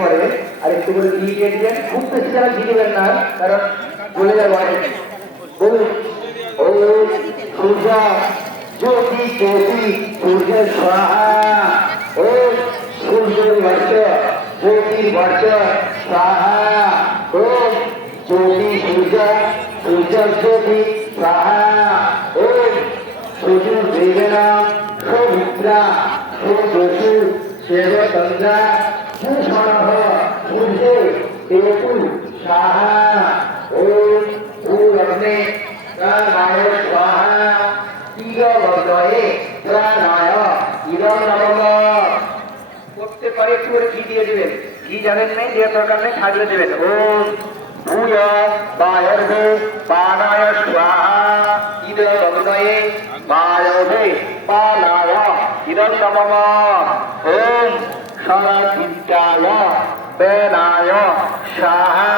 পরে আর একটু করে ঘি দিয়ে দিবেন, খুব বেশি যারা ঘি দেবেন না, কারণ বলে যাবো। বলুন ওম সূর্য জ্যোতি জ্যোতি সূর্য স্বাহা, ওম সূর্যের বর্ষ জ্যোতির বর্ষ স্বাহা, ওম জ্যোতি সূর্য সূর্য জ্যোতি স্বাহা, ওম সূর্য দেবেনা সৌমিত্রা সৌদসু সেবতন্দ্রা সুষণঃ সূর্য কেতু স্বাহা, ওম ভূরগ্নে প্রাণায় স্বাহা, তীরবর্ণয়ে প্রাণায় ইদং নমঃ। করতে পারে একটু করে ঘি দিয়ে দিবেন, ঘি জানেন নেই দেওয়ার দরকার নেই, থাকলে দেবেন। ওম ভূয় বায়র্ভে পানায় স্বাহা, ইদবর্ণয়ে বায়র্ভে পানায় ইদং নমঃ। ওম সরদিত্যায় বেনায় স্বাহা।